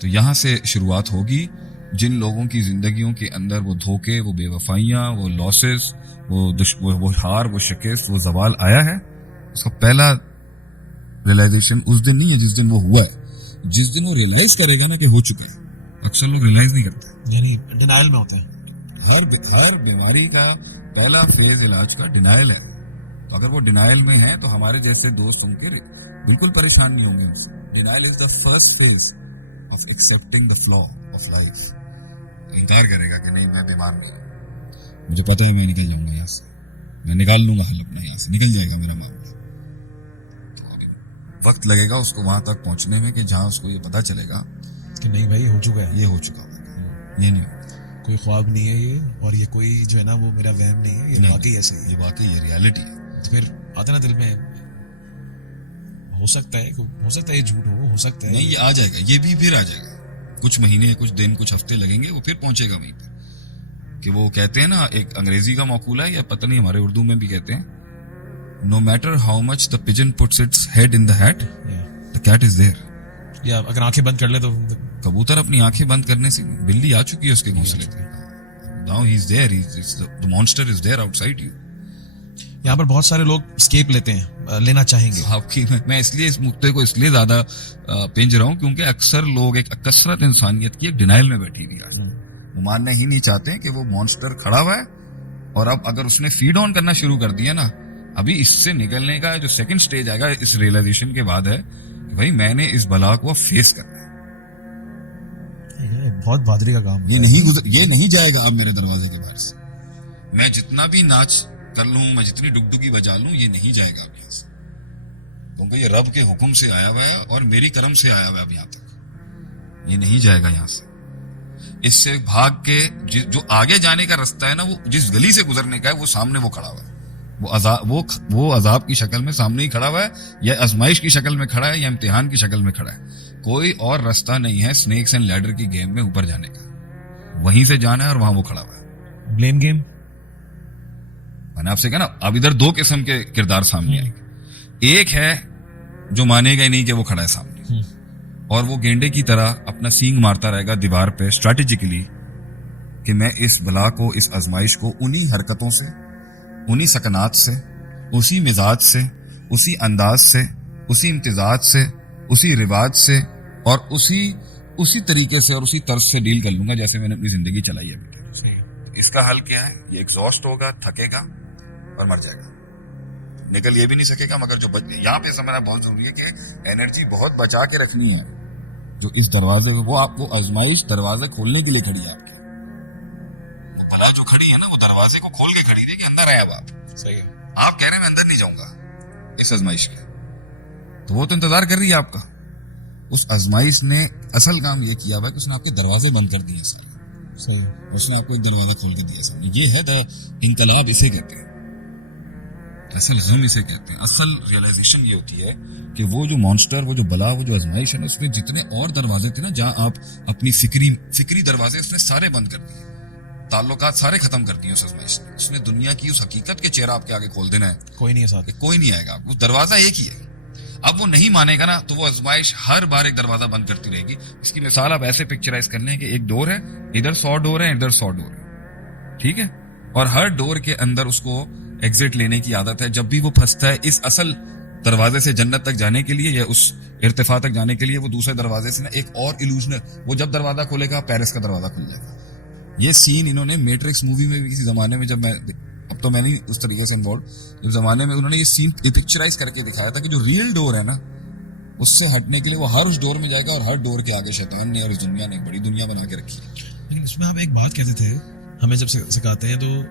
تو یہاں سے شروعات ہوگی. جن لوگوں کی زندگیوں کے اندر وہ دھوکے، وہ بے وفائیاں، وہ لاسز، وہ ہار، وہ شکست، وہ زوال آیا ہے، اس کا پہلا ریئلائزیشن اس دن نہیں ہے جس دن وہ ہوا ہے. جس دن وہ ریئلائز کرے گا نا کہ ہو چکا ہے. اکثر لوگ ریئلائز نہیں کرتے، یعنی ڈینائل میں ہوتا ہے. ہر بیماری کا پہلا فیز علاج کا ڈینائل ہے. تو اگر وہ ڈینائل میں ہیں تو ہمارے جیسے دوست ان کے بالکل پریشان نہیں ہوں گے. Denial is the first phase of accepting the flow of life. انکار کرے گا کہ نہیں میں بیمار نہیں، مجھے پتہ ہے میں نکل جاؤں گا یہاں سے، میں نکال لوں گا حل اپنے یہاں سے، نکل جائے گا میرا معاملہ. تو وقت لگے گا اس کو وہاں تک پہنچنے میں کہ جہاں اس کو یہ پتہ چلے گا کہ نہیں بھائی ہو چکا ہے، یہ ہو چکا ہے، یہ نہیں ہو. کوئی خواب نہیں ہے یہ، اور یہ کوئی جو ہے نا وہ میرا وہم نہیں ہے، یہ واقعی ایسے ہے، یہ واقعی یہ ریالٹی ہے. تو پھر آتا نا دل میں ہو سکتا ہے یہ جھوٹ ہو سکتا ہے نہیں، یہ آ جائے گا، یہ بھی پھر آ جائے گا. کچھ مہینے، کچھ دن، کچھ ہفتے لگیں گے، وہ پھر پہنچے گا وہیں پر. کہ وہ کہتے ہیں نا، ایک انگریزی کا مقولہ ہے یا پتہ نہیں ہمارے اردو میں بھی کہتے ہیں، no matter how much the pigeon puts its head in the hat the cat is there. یا اگر آنکھیں بند کر لے تو کبوتر اپنی آنکھیں بند کرنے سے بلی آ چکی ہے اس کے گھونسلے پہ. Now he is there, the monster is there outside you. یہاں پر بہت سارے لوگ اسکیپ لینا چاہیں گے. آپ کی میں اس لیے اس نقطے کو اس لیے زیادہ پنج رہا ہوں کیونکہ اکثر لوگ ایک کثرت انسانیت کی ایک ڈینائل میں بیٹھی ہوئی ہے. وہ ماننا ہی نہیں چاہتے کہ وہ مانسٹر کھڑا ہوا ہے، اور اب اگر اس نے فیڈ آن کرنا شروع کر دیا نا، ابھی اس سے نکلنے کا جو سیکنڈ سٹیج آئے گا اس ریئلائزیشن کے بعد ہے کہ بھائی میں نے اس بلا کو فیس کرنا ہے. بہت بہادری کا کام. یہ نہیں جائے گا اب میرے دروازے کے باہر سے. میں جتنا بھی ناچ کر لوں، میں جتنی ڈگڈگی بجا لوں، یہ نہیں جائے گا اب یہاں سے، کیونکہ یہ رب کے حکم سے آیا ہوا ہے اور میری کرم سے آیا ہوا ہے اب یہاں تک. یہ نہیں جائے گا یہاں سے. اس سے بھاگ کے جو آگے جانے کا رستہ ہے نا، وہ جس گلی سے گزرنے کا ہے، وہ سامنے وہ کھڑا ہوا ہے. وہ عذاب کی شکل میں سامنے ہی کھڑا ہوا ہے، یا آزمائش کی شکل میں کھڑا ہے، یا امتحان کی شکل میں کھڑا ہے. کوئی اور رستہ نہیں ہے سنیکس اینڈ لیڈر کی گیم میں اوپر جانے کا. وہیں سے جانا ہے اور وہاں وہ کھڑا ہوا ہے. Blame game. میں نے آپ سے کہا نا، اب ادھر دو قسم کے کردار سامنے آئیں گے. ایک ہے جو مانے گا نہیں کہ وہ کھڑا ہے سامنے، اور وہ گینڈے کی طرح اپنا سینگ مارتا رہے گا دیوار پہ اسٹریٹجیکلی کہ میں اس بلا کو، اس آزمائش کو انہی حرکتوں سے، انہی سکنات سے، اسی مزاج سے، اسی انداز سے، اسی امتزاج سے، اسی رواج سے، اور اسی طریقے سے اور اسی طرز سے ڈیل کر لوں گا جیسے میں نے اپنی زندگی چلائی ہے. اس کا حل کیا ہے؟ یہ ایگزاسٹ ہوگا، تھکے گا اور مر جائے گا. نکل یہ بھی نہیں سکے گا. مگر جو یہاں پہ سمجھنا بہت ضروری ہے کہ انرجی بہت بچا کے رکھنی ہے. جو اس دروازے سے وہ آپ کو آزمائش دروازے کھولنے کے لیے کھڑی ہے. آپ کی بلا جو کھڑی ہے نا، وہ دروازے کو کھول کے کھڑی تھی کہ اندر آئے. اب آپ صحیح ہے، آپ کہہ رہے ہیں میں اندر نہیں جاؤں گا اس آزمائش کے، تو وہ تو انتظار کر رہی ہے آپ کا. اس آزمائش نے اصل کام یہ کیا ہوا کہ اس نے آپ کے دروازے بند کر دیے. صحیح. اس نے آپ کو ایک دروازہ کھول کے دیا سامنے. یہ ہے دا انقلاب، اسے کہتے ہیں. اصل غم اسے کہتے ہیں. اصل ریئلائزیشن یہ ہوتی ہے کہ وہ جو مانسٹر، وہ جو بلا، وہ جو آزمائش ہے نا، اس میں جتنے اور دروازے تھے نا جہاں آپ اپنی فکری دروازے اس نے سارے بند کر دیے. تعلقات سارے ختم کر دیے اس آزمائش نے. اس نے دنیا کی اس حقیقت کے چہرہ آپ کے آگے کھول دینا ہے. کوئی نہیں ہے ساتھ، کوئی نہیں آئے گا. وہ دروازہ ایک ہی ہے. اب وہ نہیں مانے گا نا، تو وہ آزمائش ہر بار ایک دروازہ بند کرتی رہے گی. اس کی مثال آپ ایسے پکچرائز کر لیں کہ ایک ڈور ہے، ادھر 100 ڈور ہے، ادھر 100 ڈور ہے، ٹھیک ہے، اور ہر ڈور کے اندر اس کو ایگزٹ لینے کی عادت ہے. جب بھی وہ پھنستا ہے اس اصل دروازے سے جنت تک جانے کے لیے یا اس ارتفاع تک جانے کے لیے، وہ دوسرے دروازے سے نا ایک اور ایلوژن، وہ جب دروازہ کھولے گا پیرس کا دروازہ کھل جائے گا. یہ سین انہوں نے میٹرکس مووی میں بھی کسی زمانے میں، جب میں اب تو میں نہیں اس طریقے سے انوالو، جب زمانے میں انہوں نے یہ سین پکچرائز کر کے دکھایا تھا کہ جو ریئل ڈور ہے نا، اس سے ہٹنے کے لیے وہ ہر اس ڈور میں جائے گا، اور ہر ڈور کے آگے شیطان نے اور اس دنیا نے ایک بڑی دنیا بنا کے رکھی ہے. لیکن اس میں آپ ایک بات کہتے تھے ہمیں جب سکھاتے ہیں تو،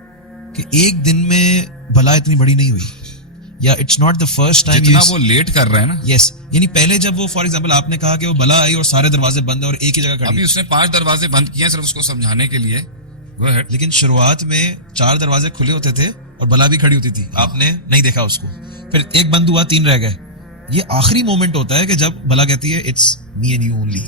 کہ ایک دن میں بلا اتنی بڑی نہیں ہوئی، یا it's not the first time جتنا وہ لیٹ کر رہا ہے نا. یس، یعنی پہلے جب وہ فار ایگزامپل آپ نے کہا کہ وہ بلا آئی اور سارے دروازے بند ہیں اور ایک ہی جگہ کھڑی، ابھی اس نے 5 دروازے بند کیے ہیں صرف اس کو سمجھانے کے لیے. لیکن شروعات میں 4 دروازے کھلے ہوتے تھے اور بلا بھی کھڑی ہوتی تھی. آپ نے نہیں دیکھا اس کو، پھر ایک بند ہوا، 3 رہ گئے. یہ آخری مومنٹ ہوتا ہے کہ جب بلا کہتی ہے it's me and you only,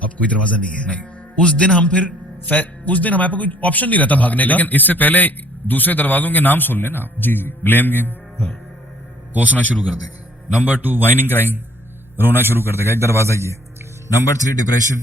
اب کوئی دروازہ نہیں ہے. نہیں، اس دن ہمارے پاس کوئی آپشن نہیں رہتا بھاگنے کا. لیکن اس سے پہلے دوسرے دروازوں کے نام سن لینا. جی، بلیم گیم کوسنا شروع کر دے گا. نمبر 2 وائننگ کرائنگ، رونا شروع کر دے گا. ایک دروازہ یہ. Number 3 depression,